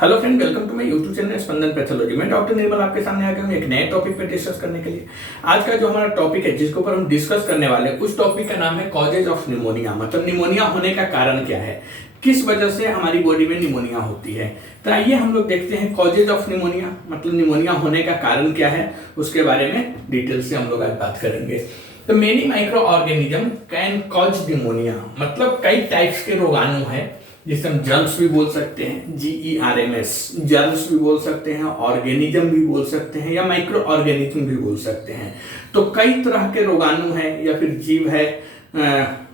Hello friend, welcome to my YouTube channel Spandan pathology. मैं doctor Nirmal आपके सामने आ गया हूँ एक नए टॉपिक पर डिस्कस करने के लिए। आज का जो हमारा टॉपिक है जिसके ऊपर हम डिस्कस करने वाले हैं उस टॉपिक का नाम है कॉजेज ऑफ निमोनिया। मतलब निमोनिया होने का कारण क्या है, किस वजह से हमारी बॉडी में निमोनिया होती है। तो आइए हम लोग देखते हैं कॉजेज ऑफ निमोनिया, मतलब निमोनिया होने का कारण क्या है, उसके बारे में डिटेल से हम लोग आज बात करेंगे। तो many micro organism can cause pneumonia, मतलब कई टाइप्स के रोगाणु हैं जिसे हम जर्म्स भी बोल सकते हैं, GERMS जर्म्स भी बोल सकते हैं, ऑर्गेनिज्म भी बोल सकते हैं या माइक्रो ऑर्गेनिज्म भी बोल सकते हैं। तो कई तरह के रोगाणु हैं या फिर जीव है,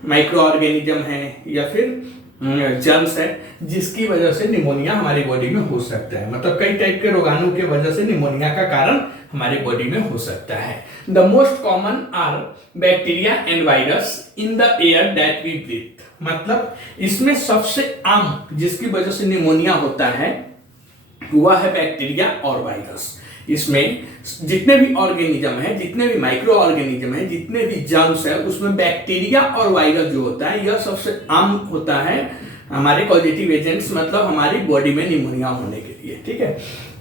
माइक्रो ऑर्गेनिज्म है या फिर जर्म्स है जिसकी वजह से निमोनिया हमारी बॉडी में हो सकता है। मतलब कई टाइप के रोगाणु के वजह से निमोनिया का कारण हमारी बॉडी में हो सकता है। The most common are bacteria and virus in the air that we breathe. मतलब इसमें सबसे आम जिसकी वजह से निमोनिया होता है वह है बैक्टीरिया और वायरस। इसमें जितने भी ऑर्गेनिज्म है, जितने भी माइक्रो ऑर्गेनिज्म है, जितने भी जर्म्स है, उसमें बैक्टीरिया और वायरस जो होता है यह सबसे आम होता है हमारे कॉजेटिव एजेंट्स, मतलब हमारी बॉडी में निमोनिया होने के लिए। ठीक है,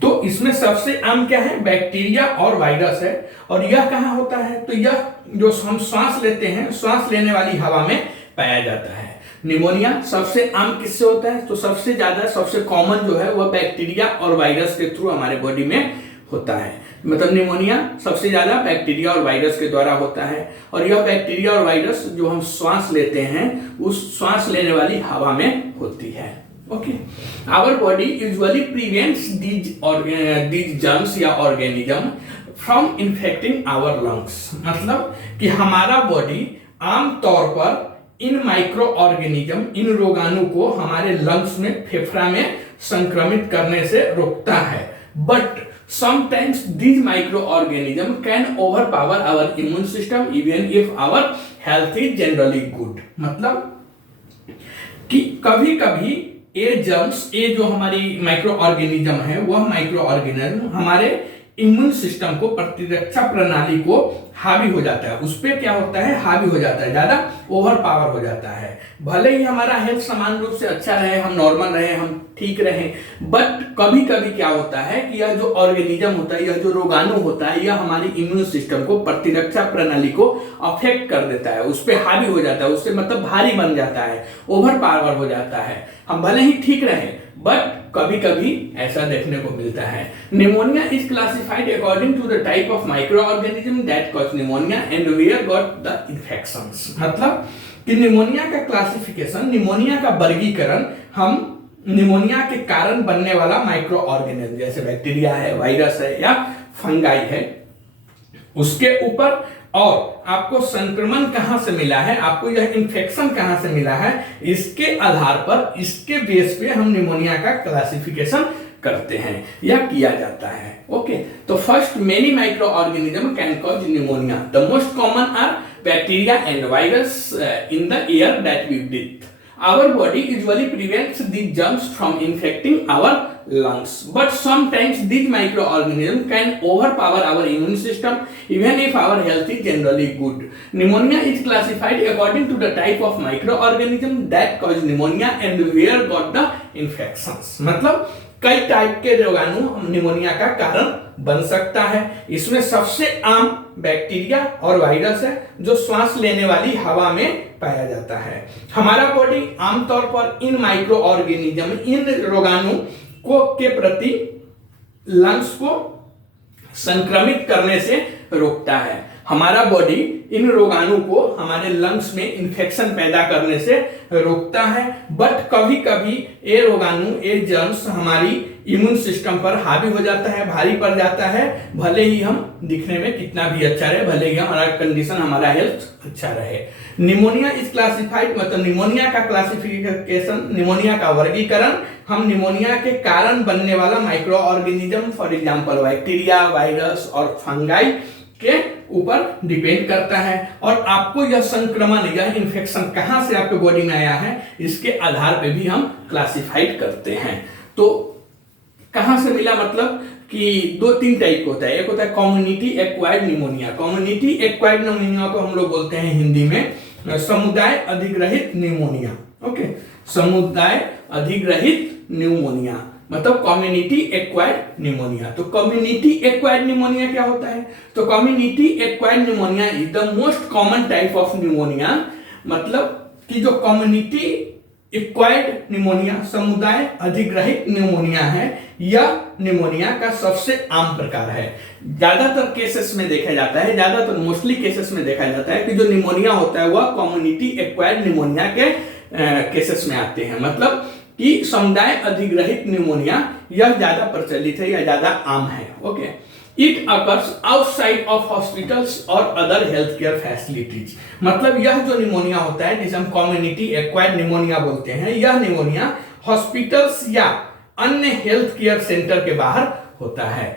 तो इसमें सबसे आम क्या है, बैक्टीरिया और वायरस है। और यह कहाँ होता है, तो यह जो हम सांस लेते हैं, सांस लेने वाली हवा में पाया जाता है। निमोनिया सबसे आम किससे होता है, तो सबसे ज्यादा सबसे कॉमन जो है वह बैक्टीरिया और वायरस के थ्रू हमारे बॉडी में होता है। मतलब निमोनिया सबसे ज्यादा बैक्टीरिया और वायरस के द्वारा होता है। और यह बैक्टीरिया और वायरस जो हम श्वास लेते हैं उस श्वास लेने वाली हवा में होती है। Okay, our body usually prevents these germs या organism from infecting our lungs. मतलब कि हमारा बॉडी आमतौर पर इन माइक्रो ऑर्गेनिज्म, इन रोगाणु को हमारे लंग्स में, फेफड़ा में संक्रमित करने से रोकता है। But sometimes these microorganism can overpower our immune system even if our health is generally good। मतलब कि कभी कभी ये जर्म्स, ये जो हमारी माइक्रो ऑर्गेनिज्म है, वह माइक्रो ऑर्गेनिज्म हमारे इम्यून सिस्टम को, प्रतिरक्षा प्रणाली को हावी हो जाता है, उस पर क्या होता है, हावी हो जाता है, ज्यादा ओवर पावर हो जाता है। भले ही हमारा हेल्थ समान रूप से अच्छा रहे, हम नॉर्मल रहे, हम ठीक रहे, बट कभी कभी क्या होता है कि यह जो ऑर्गेनिज्म होता है, यह जो रोगाणु होता है, यह हमारी इम्यून सिस्टम को, प्रतिरक्षा प्रणाली को अफेक्ट कर देता है, उस पर हावी हो जाता है, उससे मतलब भारी बन जाता है, ओवर पावर हो जाता है। हम भले ही ठीक रहे बट कभी कभी ऐसा देखने को मिलता है। Pneumonia is classified according to the type of micro organism that cause pneumonia and where got the infections. मतलब कि निमोनिया का क्लासिफिकेशन, निमोनिया का वर्गीकरण हम निमोनिया के कारण बनने वाला माइक्रो ऑर्गेनिज्म जैसे बैक्टीरिया है, वायरस है या फंगाई है, उसके ऊपर, और आपको संक्रमण कहां से मिला है, आपको यह इन्फेक्शन कहां से मिला है, इसके आधार पर, इसके बेस पे हम निमोनिया का क्लासिफिकेशन करते हैं या किया जाता है। ओके, तो first, many micro organism can cause pneumonia. The most common are bacteria and virus in the air that we breathe. Our body usually prevents these germs from infecting our lungs, but sometimes these microorganisms can overpower our immune system even if our health is generally good. Pneumonia is classified according to the type of microorganism that cause pneumonia and where got the infections. मतलब कई type के रोगाणु pneumonia का कारण बन सकता है। इसमें सबसे आम बैक्टीरिया और वायरस है जो श्वास लेने वाली हवा में पाया जाता है। हमारा बॉडी आमतौर पर इन माइक्रो ऑर्गेनिज्म, इन रोगाणु को के प्रति लंग्स को संक्रमित करने से रोकता है। हमारा बॉडी इन रोगाणु को हमारे लंग्स में इन्फेक्शन पैदा करने से रोकता है, बट कभी कभी ये रोगाणु, ये जर्म्स हमारी इम्यून सिस्टम पर हावी हो जाता है, भारी पड़ जाता है, भले ही हम दिखने में कितना भी अच्छा रहे, भले ही हमारा कंडीशन, हमारा हेल्थ अच्छा रहे। निमोनिया इज क्लासिफाइड, मतलब निमोनिया का क्लासिफिकेशन, निमोनिया का वर्गीकरण हम निमोनिया के कारण बनने वाला micro organism, for example bacteria, virus और फंगाई के ऊपर डिपेंड करता है। और आपको यह संक्रमण या इन्फेक्शन कहां से आपके बॉडी में आया है, इसके आधार पे भी हम क्लासिफाइड करते हैं। तो कहां से मिला, मतलब कि दो तीन टाइप होता है। एक होता है community acquired pneumonia. Community acquired pneumonia को हम लोग बोलते हैं हिंदी में समुदाय अधिग्रहित निमोनिया। ओके, समुदाय अधिग्रहित न्यूमोनिया। मतलब कम्युनिटी एक्वायर्ड निमोनिया। तो कम्युनिटी एक्वायर्ड निमोनिया क्या होता है? तो community acquired pneumonia is the most common type of pneumonia. मतलब कि जो कम्युनिटी एक्वायर्ड निमोनिया, समुदाय अधिग्रहित निमोनिया है, यह निमोनिया का सबसे आम प्रकार है। ज्यादातर केसेस में देखा जाता है, ज्यादातर मोस्टली केसेस में देखा जाता है कि जो निमोनिया होता है वह कम्युनिटी एक्वायर्ड निमोनिया के केसेस में आते हैं। मतलब कि समुदाय अधिग्रहित निमोनिया यह ज्यादा प्रचलित है या ज्यादा आम है। Okay, it occurs outside of hospitals और अदर हेल्थ केयर फैसिलिटीज। मतलब यह जो निमोनिया होता है जिसे हम कम्युनिटी एक्वायर्ड निमोनिया बोलते हैं, यह निमोनिया हॉस्पिटल्स या अन्य हेल्थ केयर सेंटर के बाहर होता है।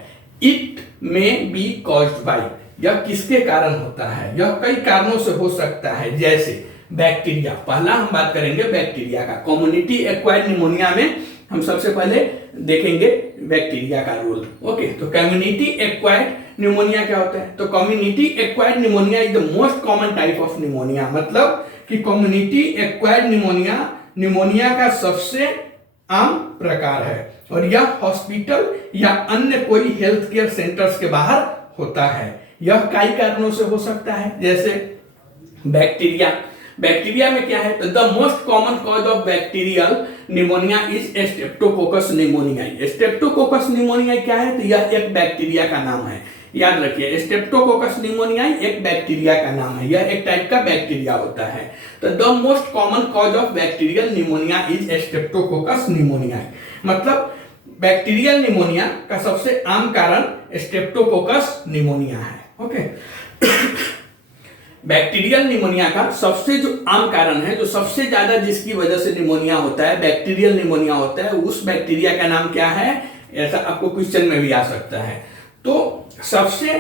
इट में बी कॉज्ड बाय, यह किसके कारण होता है? यह कई कारणों से हो सकता है, जैसे बैक्टीरिया। पहला हम बात करेंगे बैक्टीरिया का। कम्युनिटी एक्वायर्ड निमोनिया में हम सबसे पहले देखेंगे बैक्टीरिया का रोल। ओके, तो कम्युनिटी एक्वायर्ड निमोनिया क्या होता है? तो community acquired pneumonia is the most common type of pneumonia. मतलब कि कम्युनिटी एक्वायर्ड निमोनिया निमोनिया का सबसे आम प्रकार है और यह हॉस्पिटल या अन्य कोई हेल्थ केयर सेंटर्स के बाहर होता है। यह कई कारणों से हो सकता है, जैसे बैक्टीरिया। बैक्टीरिया में क्या है? तो the most common cause of bacterial pneumonia is Streptococcus निमोनियाई। Streptococcus निमोनियाई क्या है? तो यह एक बैक्टीरिया का नाम है, याद रखिए। स्ट्रेप्टोकोकस निमोनियाई एक बैक्टीरिया का नाम है, यह एक टाइप का बैक्टीरिया होता है। तो the most common cause of bacterial pneumonia is Streptococcus निमोनियाई। मतलब बैक्टीरियल निमोनिया का सबसे आम कारण स्ट्रेप्टोकोकस निमोनिया है। ओके, बैक्टीरियल निमोनिया का सबसे जो आम कारण है, जो सबसे ज्यादा जिसकी वजह से निमोनिया होता है, बैक्टीरियल निमोनिया होता है, उस बैक्टीरिया का नाम क्या है? ऐसा आपको क्वेश्चन में भी आ सकता है। तो सबसे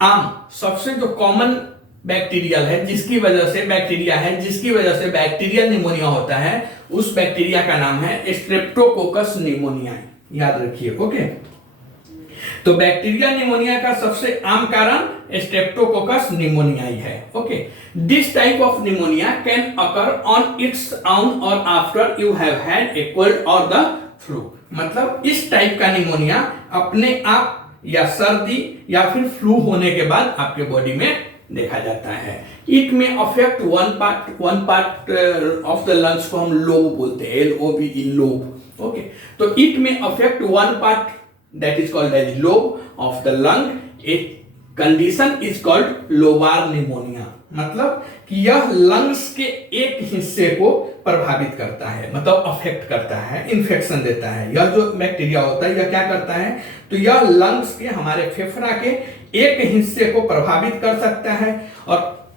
आम, सबसे जो कॉमन बैक्टीरियल है, जिसकी वजह से बैक्टीरिया है, जिसकी वजह से बैक्टीरियल निमोनिया होता है, उस बैक्टीरिया का नाम है स्ट्रेप्टोकोकस निमोनिया, याद रखिए। ओके, तो बैक्टीरिया निमोनिया का सबसे आम कारण स्ट्रेप्टोकोकस निमोनियाई है। Okay, this type of pneumonia can occur on its own और after you have had a cold और द फ्लू। मतलब इस टाइप का निमोनिया अपने आप या सर्दी या फिर फ्लू होने के बाद आपके बॉडी में देखा जाता है। इट में affect one part of the lungs को हम लोब बोलते हैं, LOBE, लोब। ओके, तो इट में affect one part that is called as lobe of the lung. A condition is called lobar pneumonia. मतलब कि यह लंग्स के एक हिस्से को प्रभावित करता है, मतलब अफेक्ट करता है, इन्फेक्शन देता है। यह जो बैक्टीरिया होता है यह क्या करता है? तो यह लंग्स के, हमारे फेफड़ा के एक हिस्से को प्रभावित कर सकता है। और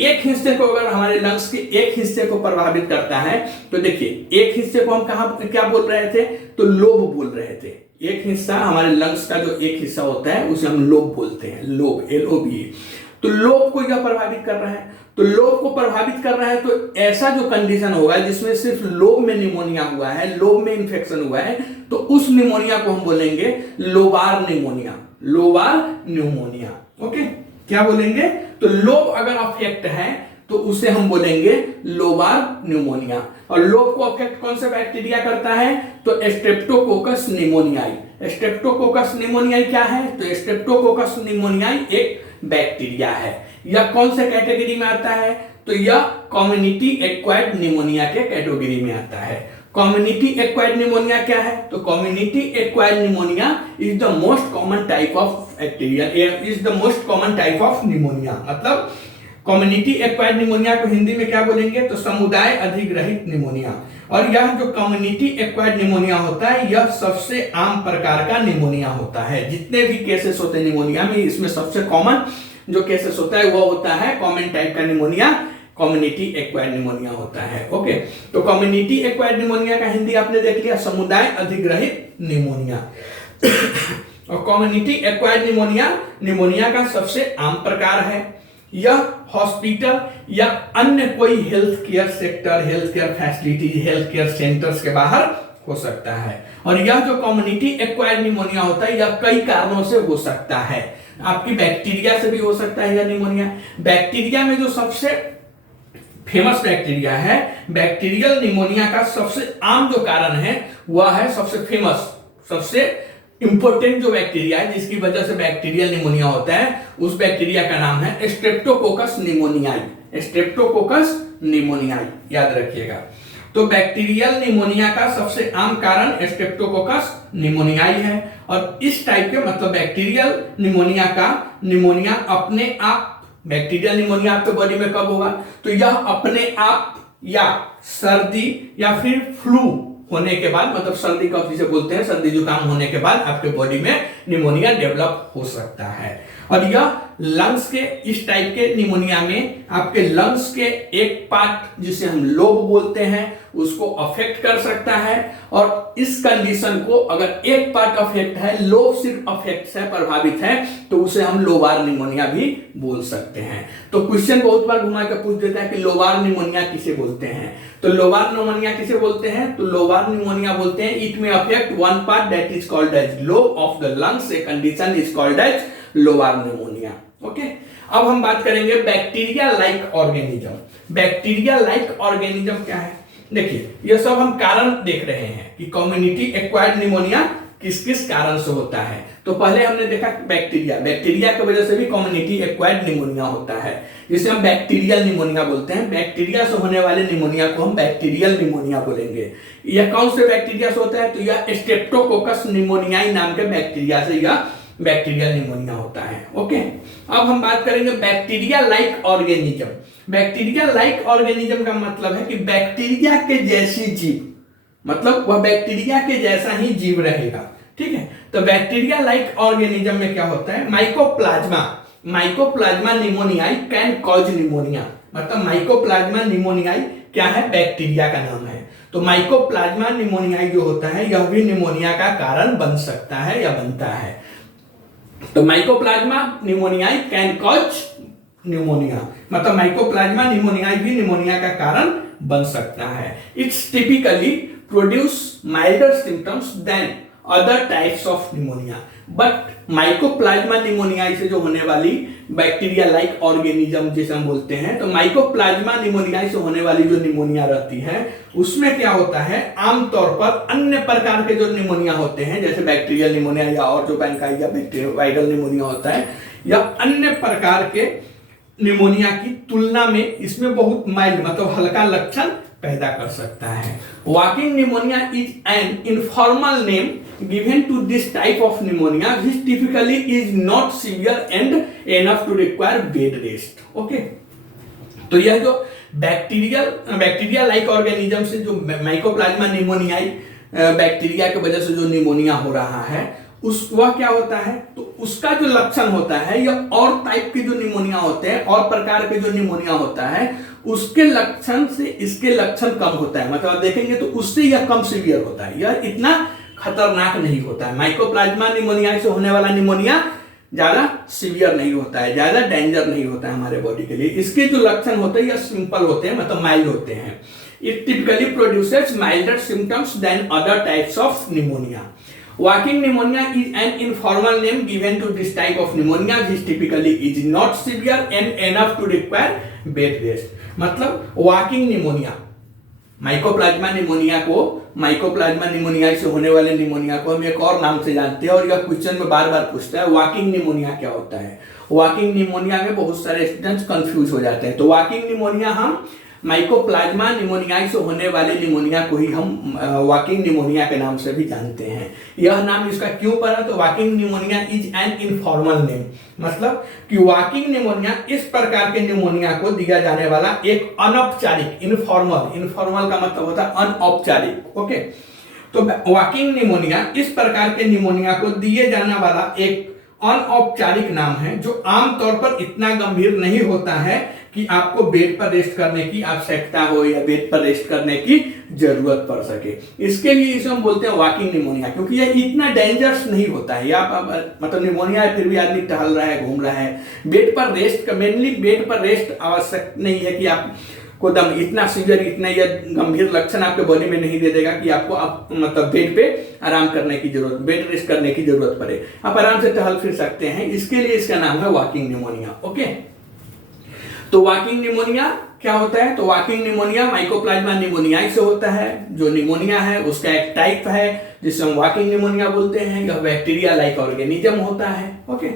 एक हिस्से को, अगर हमारे लंग्स के एक हिस्से को प्रभावित करता है, तो देखिए एक हिस्से को हम कहां क्या बोल रहे थे? तो लोब बोल रहे थे। एक हिस्सा, हमारे लंग्स का जो एक हिस्सा होता है उसे हम लोब बोलते हैं, लोब, LOBE। तो लोब को यह प्रभावित कर रहा है। तो लोब को प्रभावित कर रहा है, तो ऐसा जो कंडीशन होगा जिसमें सिर्फ लोब में निमोनिया हुआ है, लोब में इंफेक्शन हुआ है, तो उस निमोनिया को हम बोलेंगे lobar pneumonia, lobar pneumonia. Okay, क्या बोलेंगे? तो लोब अगर अफेक्ट है तो उसे हम बोलेंगे लोबार न्यूमोनिया। और लोब को अफेक्ट कौन सा बैक्टीरिया करता है? तो स्ट्रेप्टोकोकस निमोनियाई। स्ट्रेप्टोकोकस निमोनियाई क्या है? तो स्ट्रेप्टोकोकस निमोनियाई एक बैक्टीरिया है। यह कौन से कैटेगरी में आता है? तो यह कम्युनिटी एक्वायर्ड निमोनिया के कैटेगरी में आता है। कम्युनिटी एक्वायर्ड निमोनिया क्या है? तो community acquired pneumonia is the most common type of bacteria, is the most common type of pneumonia. मतलब कम्युनिटी एक्वायर्ड निमोनिया को हिंदी में क्या बोलेंगे? तो समुदाय अधिग्रहित निमोनिया। और यह जो कम्युनिटी एक्वायर्ड निमोनिया होता है यह सबसे आम प्रकार का निमोनिया होता है। जितने भी केसेस होते हैं निमोनिया में, इसमें सबसे कॉमन जो केसेस होता है वो होता है कॉमन टाइप का निमोनिया, कम्युनिटी एक्वायर्ड निमोनिया होता है। ओके, तो कम्युनिटी एक्वायर्ड निमोनिया का हिंदी आपने देख लिया, समुदाय अधिग्रहित निमोनिया। और कम्युनिटी एक्वायर्ड निमोनिया निमोनिया का सबसे आम प्रकार है। यह हॉस्पिटल या अन्य कोई health care sector, health care facility, health care centres के बाहर हो सकता है। और यह जो कम्युनिटी एक्वायर्ड निमोनिया होता है यह कई कारणों से हो सकता है। आपकी बैक्टीरिया से भी हो सकता है यह निमोनिया। बैक्टीरिया में जो सबसे फेमस बैक्टीरिया है। बैक्टीरियल निमोनिया का सबसे आम जो कारण है वह है सबसे फेमस, सबसे इंपॉर्टेंट जो बैक्टीरिया है जिसकी वजह से बैक्टीरियल निमोनिया होता है, उस बैक्टीरिया का नाम है स्ट्रेप्टोकोकस निमोनियाई। स्ट्रेप्टोकोकस निमोनियाई याद रखिएगा। तो बैक्टीरियल निमोनिया का सबसे आम कारण स्ट्रेप्टोकोकस निमोनियाई है। और इस टाइप के मतलब बैक्टीरियल निमोनिया का निमोनिया अपने आप, बैक्टीरियल निमोनिया आपके बॉडी में कब होगा, तो यह अपने आप या सर्दी या फिर फ्लू होने के बाद, मतलब सर्दी कफ जिसे बोलते हैं, सर्दी जुकाम होने के बाद आपके बॉडी में निमोनिया डेवलप हो सकता है। और यह लंग्स के इस टाइप के निमोनिया में आपके लंग्स के एक पार्ट जिसे हम लोब बोलते हैं उसको अफेक्ट कर सकता है। और इस कंडीशन को अगर एक पार्ट अफेक्ट है, लोब सिर्फ अफेक्ट से प्रभावित है, तो उसे हम लोबार निमोनिया भी बोल सकते हैं। तो क्वेश्चन बहुत बार घुमा के पूछ देता है कि लोबार निमोनिया किसे बोलते हैं। तो लोबार निमोनिया किसे बोलते हैं, तो लोबार निमोनिया बोलते हैं इट में affect one part that is called as lobe of the lungs, a condition is called as lobar pneumonia. Okay, अब हम बात करेंगे bacteria like organism. Bacteria like organism क्या है, देखिए ये सब हम कारण देख रहे हैं कि कम्युनिटी एक्वायर्ड निमोनिया किस किस कारण से होता है। तो पहले हमने देखा बैक्टीरिया, बैक्टीरिया की वजह से भी कम्युनिटी एक्वायर्ड निमोनिया होता है जिसे हम बैक्टीरियल निमोनिया बोलते हैं। बैक्टीरिया से होने वाले निमोनिया को हम बैक्टीरियल निमोनिया बोलेंगे। यह कौन से बैक्टीरिया से होता है, तो यह स्ट्रेप्टोकोकस निमोनियाई नाम के बैक्टीरिया से यह बैक्टीरियल निमोनिया होता है। ओके, अब हम बात करेंगे bacteria like organism. Bacteria like organism का मतलब है कि बैक्टीरिया के जैसी जीव, मतलब वह बैक्टीरिया के जैसा ही जीव रहेगा। ठीक है, तो बैक्टीरिया लाइक ऑर्गेनिज्म में क्या होता है, mycoplasma, mycoplasma pneumoniae can cause pneumonia. मतलब माइकोप्लाज्मा निमोनियाई क्या है, बैक्टीरिया का नाम है। तो माइकोप्लाज्मा निमोनियाई जो होता है यह भी निमोनिया का कारण बन सकता है या बनता है। तो mycoplasma pneumoniae can cause pneumonia, मतलब माइकोप्लाज्मा निमोनियाई भी निमोनिया का कारण बन सकता है। It's typically produce milder symptoms than other types of pneumonia. But mycoplasma pneumoniae से जो होने वाली बैक्टीरिया लाइक ऑर्गेनिज्म जिसे हम बोलते हैं, तो माइकोप्लाज्मा निमोनियाई से होने वाली जो निमोनिया रहती है उसमें क्या होता है, आमतौर पर अन्य प्रकार के जो निमोनिया होते हैं जैसे बैक्टीरियल निमोनिया या और जो बैंकाई या वायरल निमोनिया होता है या अन्य प्रकार के निमोनिया की तुलना में इसमें बहुत माइल्ड मतलब हल्का लक्षण पैदा कर सकता है। Walking pneumonia is an informal name given to this type of pneumonia which typically is not severe and enough to require bed rest. Okay, तो यह जो बैक्टीरिया लाइक ऑर्गेनिज्म से जो माइकोप्लाज्मा निमोनियाई बैक्टीरिया की वजह से जो निमोनिया हो रहा है उस वह क्या होता है, तो उसका जो लक्षण होता है या और टाइप के जो निमोनिया होते हैं और प्रकार के जो निमोनिया होता है उसके लक्षण से इसके लक्षण कम होता है। मतलब आप देखेंगे तो उससे यह कम सीवियर होता है, यह इतना खतरनाक नहीं होता है। माइकोप्लाज्मा निमोनिया से होने वाला निमोनिया ज्यादा सीवियर नहीं होता है, ज्यादा डेंजर नहीं होता है हमारे बॉडी के लिए। इसके जो लक्षण होते हैं या सिंपल होते हैं, मतलब माइल्ड होते हैं। It typically produces milder symptoms than other types of pneumonia. Walking pneumonia is an informal name given to this type of pneumonia which typically is not severe and enough to require bed rest. मतलब walking pneumonia, mycoplasma pneumonia को, mycoplasma pneumonia से होने वाले pneumonia को हम एक और नाम से जानते हैं और यह क्वेश्चन में बार बार पूछता है वॉकिंग निमोनिया क्या होता है। वॉकिंग निमोनिया में बहुत सारे स्टूडेंट्स कंफ्यूज हो जाते हैं। तो वॉकिंग निमोनिया हम माइकोप्लाज्मा निमोनिया से होने वाले निमोनिया को ही हम वॉकिंग निमोनिया के नाम से भी जानते हैं। यह नाम इसका क्यों पड़ा, तो walking pneumonia is an informal name, मतलब कि वॉकिंग निमोनिया इस प्रकार के निमोनिया को दिया जाने वाला एक अनौपचारिक, इनफॉर्मल का मतलब होता है अनौपचारिक। ओके, तो वॉकिंग निमोनिया इस प्रकार के निमोनिया को दिए जाने वाला एक अनौपचारिक नाम है जो आमतौर पर इतना गंभीर नहीं होता है कि आपको बेड पर रेस्ट करने की आवश्यकता हो या बेड पर रेस्ट करने की जरूरत पड़ सके। इसके लिए इसे हम बोलते हैं वॉकिंग निमोनिया, क्योंकि यह इतना डेंजरस नहीं होता है। या मतलब निमोनिया है फिर भी आदमी टहल रहा है, घूम रहा है, बेड पर रेस्ट, मेनली बेड पर रेस्ट आवश्यक नहीं है कि आप को दम इतना सीवियर, इतना यह गंभीर लक्षण आपके बॉडी में नहीं दे देगा कि आपको मतलब बेड पे आराम करने की जरूरत, बेड रेस्ट करने की जरूरत पड़े। आप आराम से टहल फिर सकते हैं, इसके लिए इसका नाम है वॉकिंग निमोनिया। ओके, तो वॉकिंग निमोनिया क्या होता है, तो वॉकिंग निमोनिया माइकोप्लाज्मा निमोनियाई से होता है। जो निमोनिया है उसका एक टाइप है जिसे हम वॉकिंग निमोनिया बोलते हैं। यह बैक्टीरिया लाइक ऑर्गेनिज्म होता है। ओके,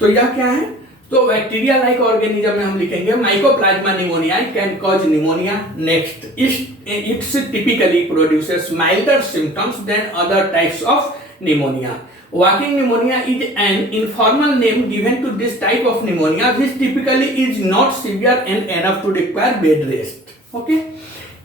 तो यह क्या है, तो बैक्टीरिया लाइक ऑर्गेनिज्म में हम लिखेंगे mycoplasma pneumoniae can cause pneumonia. Next, it's typically produces milder symptoms than other types of pneumonia. Walking pneumonia is an informal name given to this type of pneumonia which typically is not severe and enough to require bed rest. Okay?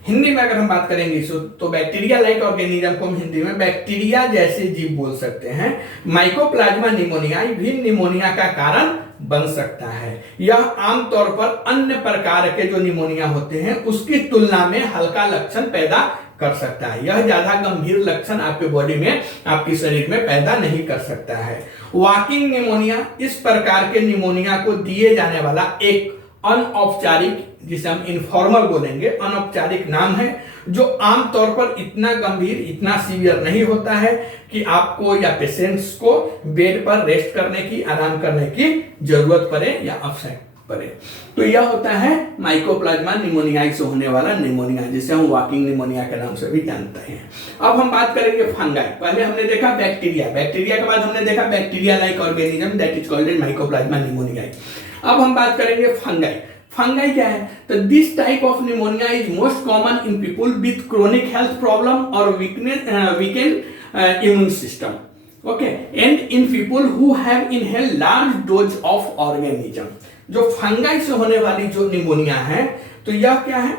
Hindi में अगर हम बात करेंगे तो bacteria like organism को हम हिंदी में bacteria जैसे जीव बोल सकते हैं। माइकोप्लाज्मा निमोनिया भी निमोनिया का कारण बन सकता है। यह आमतौर पर अन्य प्रकार के जो निमोनिया होते हैं उसकी तुलना में हल्का लक्षण पैदा कर सकता है। यह ज्यादा गंभीर लक्षण आपके बॉडी में, आपके शरीर में पैदा नहीं कर सकता है। वॉकिंग निमोनिया इस प्रकार के निमोनिया को दिए जाने वाला एक अनौपचारिक, जिसे हम इनफॉर्मल बोलेंगे, अनौपचारिक नाम है जो आमतौर पर इतना गंभीर, इतना सीवियर नहीं होता है कि आपको या पेशेंट्स को बेड पर रेस्ट करने की, आराम करने की जरूरत पड़े या आवश्यक पड़े। तो यह होता है माइकोप्लाज्मा निमोनियाई से होने वाला निमोनिया, जिसे हम वॉकिंग निमोनिया के नाम से भी जानते हैं। अब हम बात करेंगे फंगाई। पहले हमने देखा बैक्टीरिया, बैक्टीरिया के बाद हमने देखा bacteria like organism that is called mycoplasma pneumoniae. अब हम बात करेंगे फंगाई। फंगाई क्या है, तो this type of pneumonia is most common in people with chronic health problem और weakened immune system. Okay, and in people who have inhaled large dose of organism. जो fungi से होने वाली जो निमोनिया है, तो यह क्या है,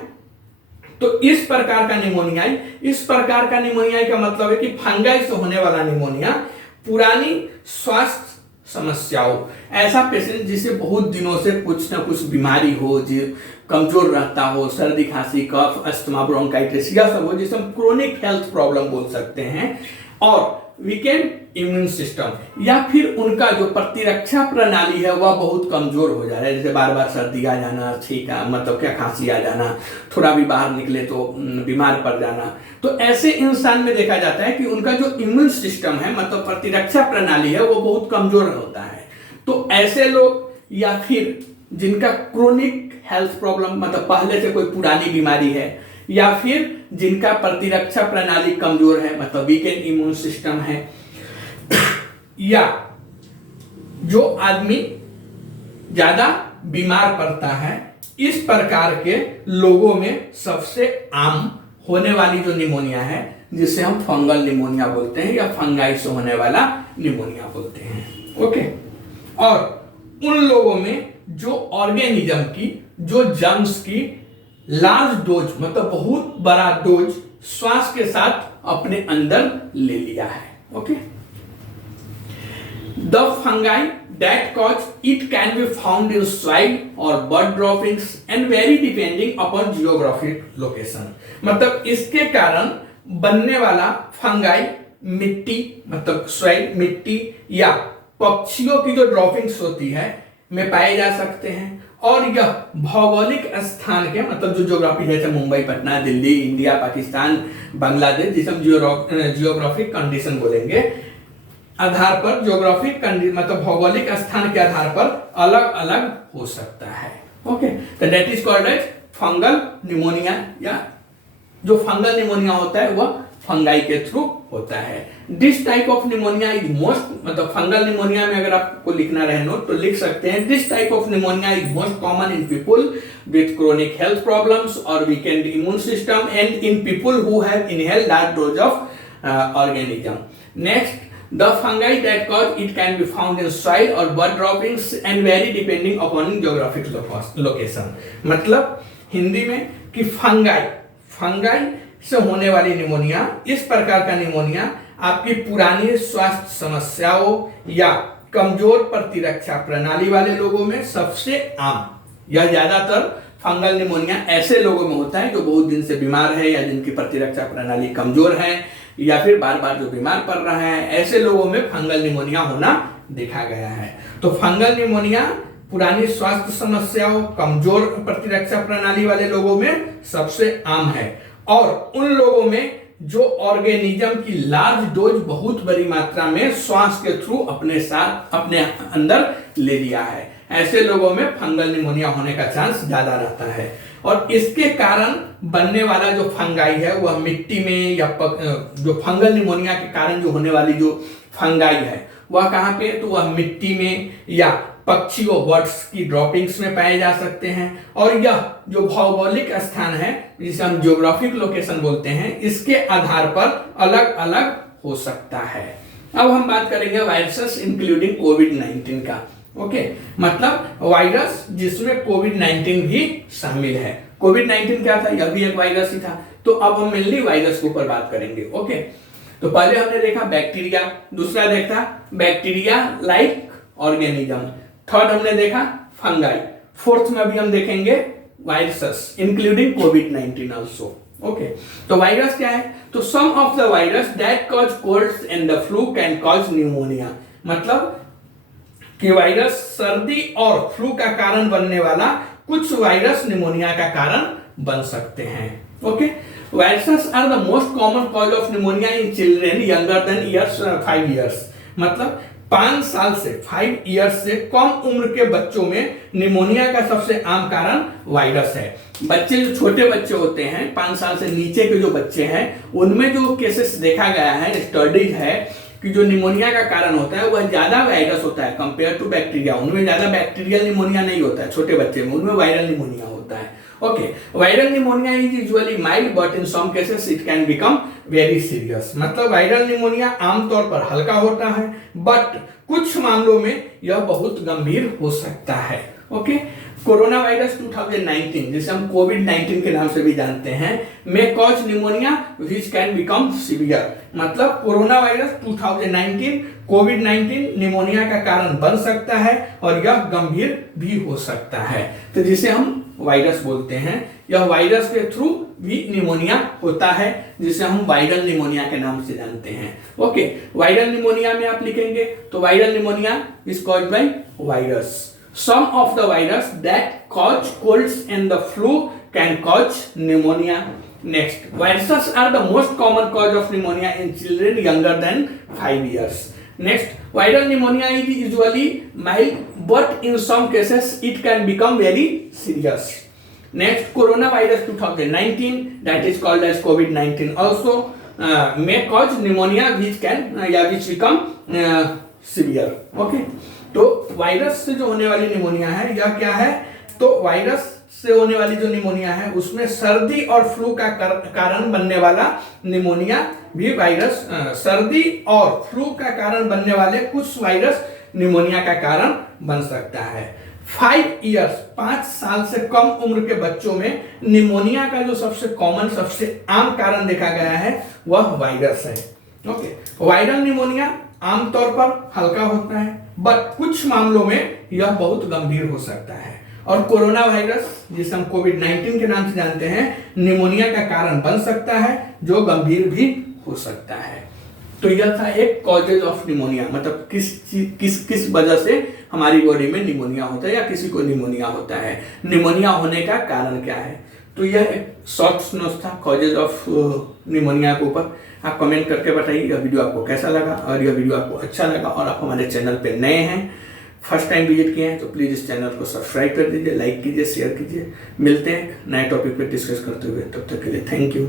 तो इस प्रकार का निमोनियाई, इस प्रकार का निमोनियाई का मतलब है कि फंगाई से होने वाला निमोनिया पुरानी स्वास्थ्य समस्याओं, ऐसा पेशेंट जिसे बहुत दिनों से कुछ ना कुछ बीमारी हो, जो कमजोर रहता हो, सर्दी खांसी कफ अस्थमा ब्रोंकाइटिस यह सब हो, जिसे हम क्रोनिक हेल्थ प्रॉब्लम बोल सकते हैं, और वीकेंड इम्यून सिस्टम, या फिर उनका जो प्रतिरक्षा प्रणाली है वह बहुत कमजोर हो जा रहा है, जैसे बार बार सर्दी आ जाना, छींका मतलब क्या खांसी आ जाना, थोड़ा भी बाहर निकले तो बीमार पड़ जाना। तो ऐसे इंसान में देखा जाता है कि उनका जो इम्यून सिस्टम है, मतलब प्रतिरक्षा प्रणाली है, वो बहुत कमजोर होता है। तो ऐसे लोग, या फिर जिनका क्रोनिक हेल्थ प्रॉब्लम, मतलब पहले से कोई पुरानी बीमारी है, या फिर जिनका प्रतिरक्षा प्रणाली कमजोर है, मतलब वीकेंड इम्यून सिस्टम है, या जो आदमी ज्यादा बीमार पड़ता है, इस प्रकार के लोगों में सबसे आम होने वाली जो निमोनिया है, जिसे हम फंगल निमोनिया बोलते हैं या फंगाई से होने वाला निमोनिया बोलते हैं। ओके, और उन लोगों में जो ऑर्गेनिज्म की, जो जर्म्स की लार्ज डोज, मतलब बहुत बड़ा डोज श्वास के साथ अपने अंदर ले लिया है। Okay, the fungi that cause it can be found in soil or bird droppings and vary depending upon geographic location। मतलब इसके कारण बनने वाला फंगाई मिट्टी, मतलब सॉइल, मिट्टी या पक्षियों की जो ड्रॉपिंग्स होती है में पाए जा सकते हैं, और यह भौगोलिक स्थान के, मतलब जो ज्योग्राफी, जैसे मुंबई, पटना, दिल्ली, इंडिया, पाकिस्तान, बांग्लादेश, जिसे हम जियोग्राफिक कंडीशन बोलेंगे, आधार पर, ज्योग्राफिक मतलब भौगोलिक स्थान के आधार पर अलग अलग हो सकता है। ओके, तो that is called as fungal pneumonia, या जो फंगल निमोनिया होता है वह फंगाई के थ्रू होता है। This type of pneumonia is most, मतलब फंगल निमोनिया में अगर आपको लिखना रहे नोट तो लिख सकते हैं, this type of pneumonia is most common in people with chronic health problems और weakened immune system and in people who have inhaled large dose of organism. Next, the fungi that cause it can be found in soil or bird droppings and vary depending upon geographic location। मतलब हिंदी में कि fungi से होने वाली pneumonia, इस प्रकार का pneumonia आपकी पुरानी स्वास्थ्य समस्याओं या कमजोर प्रतिरक्षा प्रणाली वाले लोगों में सबसे आम, यह ज्यादातर फंगल निमोनिया ऐसे लोगों में होता है जो बहुत दिन से बीमार है, या जिनकी प्रतिरक्षा प्रणाली कमजोर है, या फिर बार बार जो बीमार पड़ रहा है, ऐसे लोगों में फंगल निमोनिया होना देखा गया है। तो फंगल निमोनिया पुरानी स्वास्थ्य समस्याओं, कमजोर प्रतिरक्षा प्रणाली वाले लोगों में सबसे आम है, और उन लोगों में जो ऑर्गेनिज्म की लार्ज डोज, बहुत बड़ी मात्रा में श्वास के थ्रू अपने साथ, अपने अंदर ले लिया है। ऐसे लोगों में फंगल निमोनिया होने का चांस ज्यादा रहता है। और इसके कारण बनने वाला जो फंगाई है वह मिट्टी में या जो फंगल निमोनिया के कारण जो होने वाली जो फंगाई है वह कहाँ पे, तो वह मिट्टी में या पक्षियों बर्ड्स की ड्रॉपिंग्स में पाए जा सकते हैं। और यह जो भौगोलिक स्थान है जिसे हम ज्योग्राफिक लोकेशन बोलते हैं, इसके आधार पर अलग अलग हो सकता है। अब हम बात करेंगे वायरसेस इंक्लूडिंग कोविड-19 का। ओके, मतलब वायरस जिसमें कोविड-19 भी शामिल है। कोविड-19 क्या था, यह भी एक वायरस ही था। तो अब हम मेनली वायरस के ऊपर बात करेंगे। ओके, तो पहले हमने देखा बैक्टीरिया, दूसरा देखा बैक्टीरिया लाइक ऑर्गेनिज्म, थर्ड हमने देखा फंगाई, फोर्थ में अभी हम देखेंगे वायरसेस इंक्लूडिंग कोविड-19 आल्सो। ओके, तो वायरस क्या है, तो some of the virus that cause colds and the flu can cause pneumonia, मतलब कि वायरस सर्दी और फ्लू का कारण बनने वाला कुछ वायरस निमोनिया का कारण बन सकते हैं। Okay, viruses are the most common cause of pneumonia in children younger than 5 years, मतलब 5 साल से 5 इयर्स से कम उम्र के बच्चों में निमोनिया का सबसे आम कारण वायरस है। बच्चे जो छोटे बच्चे होते हैं, 5 साल से नीचे के जो बच्चे हैं, उनमें जो केसेस देखा गया है, स्टडीज है कि जो निमोनिया का कारण होता है वह ज्यादा वायरस होता है कंपेयर टू बैक्टीरिया। उनमें ज्यादा बैक्टीरियल निमोनिया नहीं होता है छोटे बच्चे में, उनमें वायरल निमोनिया होता है। Okay, viral pneumonia is usually mild but in some cases it can become very serious, मतलब वायरल निमोनिया आमतौर पर हल्का होता है बट कुछ मामलों में यह बहुत गंभीर हो सकता है। ओके, कोरोना वायरस 2019 जिसे हम कोविड-19 के नाम से भी जानते हैं, में cause pneumonia which can become severe, मतलब कोरोना वायरस 2019 कोविड-19 निमोनिया का कारण बन सकता है और यह गंभीर भी हो सकता है। तो जिसे हम वायरस बोलते हैं, यह वायरस के थ्रू भी निमोनिया होता है जिसे हम वायरल निमोनिया के नाम से जानते हैं। ओके, वायरल निमोनिया में आप लिखेंगे तो viral pneumonia is caused by virus. Some of the virus that cause colds and the flu can cause pneumonia. Next, viruses are the most common cause of pneumonia in children younger than 5 years. Next, viral pneumonia is usually mild, but in some cases it can become very serious. Next, coronavirus 2019, that is called as COVID-19, also may cause pneumonia which become severe. Okay. तो virus से जो होने वाली pneumonia है यह क्या है, तो वायरस से होने वाली जो निमोनिया है उसमें सर्दी और फ्लू का कारण बनने वाला निमोनिया भी वायरस, सर्दी और फ्लू का कारण बनने वाले कुछ वायरस निमोनिया का कारण बन सकता है। 5 साल से कम उम्र के बच्चों में निमोनिया का जो सबसे कॉमन, सबसे आम कारण देखा गया है वह वायरस है। ओके, वायरल निमोनिया आमतौर पर हल्का होता है बट कुछ मामलों में यह बहुत गंभीर हो सकता है। और कोरोना वायरस जिसे हम कोविड-19 के नाम से जानते हैं, निमोनिया का कारण बन सकता है जो गंभीर भी हो सकता है। तो यह था एक कॉजेज ऑफ निमोनिया, मतलब किस वजह से हमारी बॉडी में निमोनिया होता है या किसी को निमोनिया होता है, निमोनिया होने का कारण क्या है। तो यह एक शॉर्ट नोट्स था कॉजेज ऑफ निमोनिया के ऊपर। आप कमेंट करके बताइए यह वीडियो आपको कैसा लगा, और यह वीडियो आपको अच्छा लगा और आप हमारे चैनल पे नए हैं, फर्स्ट टाइम विजिट किए हैं तो प्लीज़ इस चैनल को सब्सक्राइब कर दीजिए, लाइक कीजिए, शेयर कीजिए। मिलते हैं नए टॉपिक पे डिस्कस करते हुए, तब तक के लिए थैंक यू।